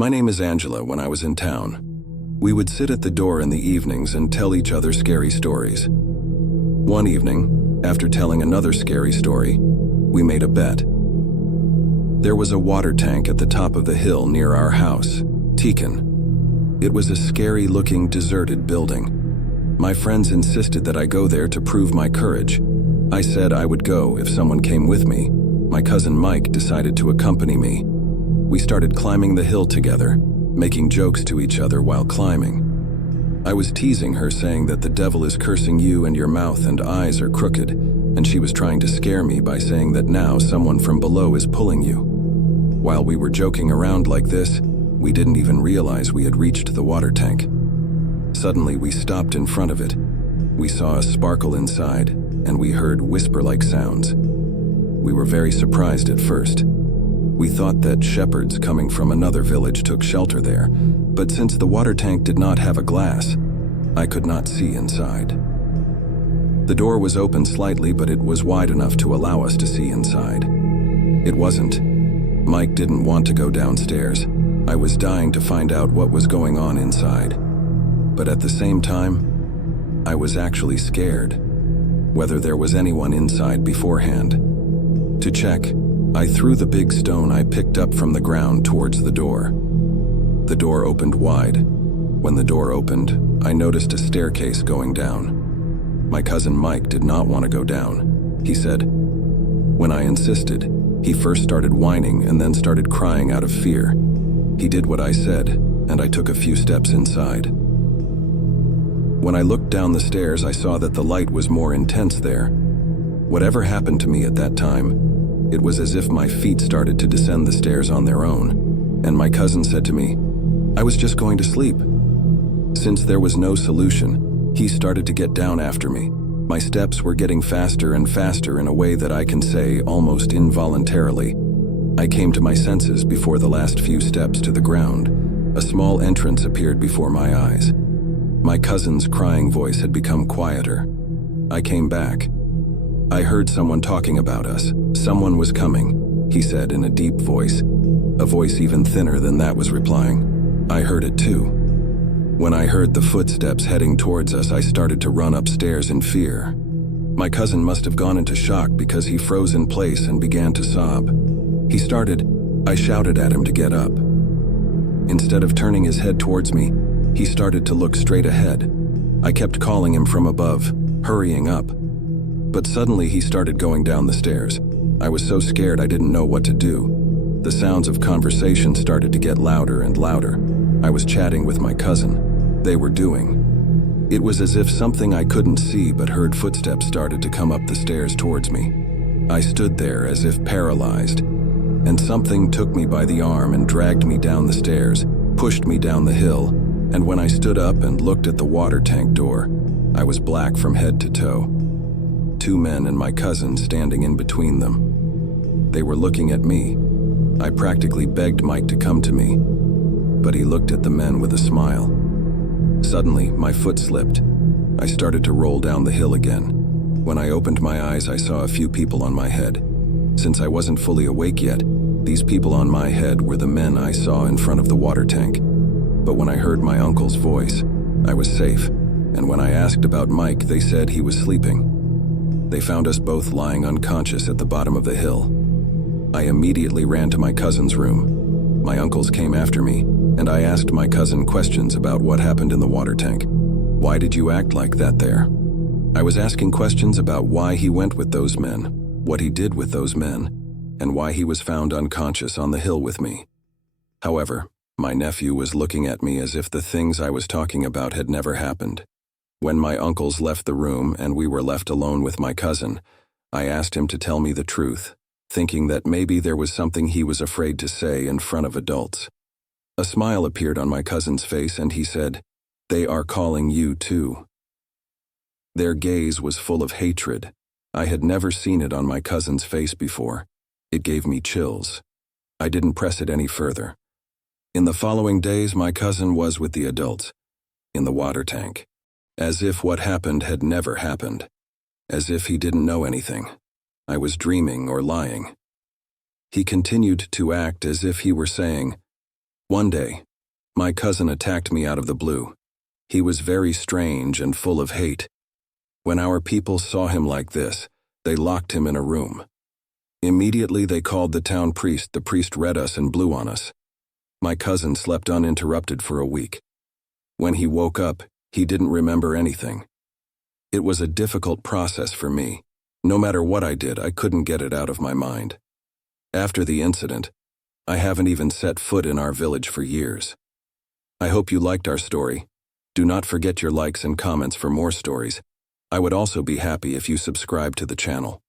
My name is Angela. When I was in town, we would sit at the door in the evenings and tell each other scary stories. One evening, after telling another scary story, we made a bet. There was a water tank at the top of the hill near our house, Tican. It was a scary-looking, deserted building. My friends insisted that I go there to prove my courage. I said I would go if someone came with me. My cousin Mike decided to accompany me. We started climbing the hill together, making jokes to each other while climbing. I was teasing her, saying that the devil is cursing you and your mouth and eyes are crooked, and she was trying to scare me by saying that now someone from below is pulling you. While we were joking around like this, we didn't even realize we had reached the water tank. Suddenly, we stopped in front of it. We saw a sparkle inside, and we heard whisper-like sounds. We were very surprised at first. We thought that shepherds coming from another village took shelter there, but since the water tank did not have a glass, I could not see inside. The door was open slightly, but it was wide enough to allow us to see inside. It wasn't. Mike didn't want to go downstairs. I was dying to find out what was going on inside. But at the same time, I was actually scared, whether there was anyone inside beforehand. To check, I threw the big stone I picked up from the ground towards the door. The door opened wide. When the door opened, I noticed a staircase going down. My cousin Mike did not want to go down, he said. When I insisted, he first started whining and then started crying out of fear. He did what I said, and I took a few steps inside. When I looked down the stairs, I saw that the light was more intense there. Whatever happened to me at that time, it was as if my feet started to descend the stairs on their own, and my cousin said to me, "I was just going to sleep." Since there was no solution, he started to get down after me. My steps were getting faster and faster in a way that I can say almost involuntarily. I came to my senses before the last few steps to the ground. A small entrance appeared before my eyes. My cousin's crying voice had become quieter. I came back. I heard someone talking about us. Someone was coming, he said in a deep voice. A voice even thinner than that was replying. I heard it too. When I heard the footsteps heading towards us, I started to run upstairs in fear. My cousin must have gone into shock because he froze in place and began to sob. I shouted at him to get up. Instead of turning his head towards me, he started to look straight ahead. I kept calling him from above, hurrying up. But suddenly he started going down the stairs. I was so scared I didn't know what to do. The sounds of conversation started to get louder and louder. I was chatting with my cousin. They were doing. It was as if something I couldn't see but heard footsteps started to come up the stairs towards me. I stood there as if paralyzed, and something took me by the arm and dragged me down the stairs, pushed me down the hill, and when I stood up and looked at the water tank door, I was black from head to toe. 2 men and my cousin standing in between them. They were looking at me. I practically begged Mike to come to me, but he looked at the men with a smile. Suddenly, my foot slipped. I started to roll down the hill again. When I opened my eyes, I saw a few people on my head. Since I wasn't fully awake yet, these people on my head were the men I saw in front of the water tank. But when I heard my uncle's voice, I was safe, and when I asked about Mike, they said he was sleeping. They found us both lying unconscious at the bottom of the hill. I immediately ran to my cousin's room. My uncles came after me, and I asked my cousin questions about what happened in the water tank. Why did you act like that there? I was asking questions about why he went with those men, what he did with those men, and why he was found unconscious on the hill with me. However, my nephew was looking at me as if the things I was talking about had never happened. When my uncles left the room and we were left alone with my cousin, I asked him to tell me the truth, thinking that maybe there was something he was afraid to say in front of adults. A smile appeared on my cousin's face and he said, "They are calling you too." Their gaze was full of hatred. I had never seen it on my cousin's face before. It gave me chills. I didn't press it any further. In the following days, my cousin was with the adults, in the water tank, as if what happened had never happened, as if he didn't know anything. I was dreaming or lying. He continued to act as if he were saying, One day, my cousin attacked me out of the blue. He was very strange and full of hate. When our people saw him like this, they locked him in a room. Immediately they called the town priest. The priest read us and blew on us. My cousin slept uninterrupted for a week. When he woke up, he didn't remember anything. It was a difficult process for me. No matter what I did, I couldn't get it out of my mind. After the incident, I haven't even set foot in our village for years. I hope you liked our story. Do not forget your likes and comments for more stories. I would also be happy if you subscribe to the channel.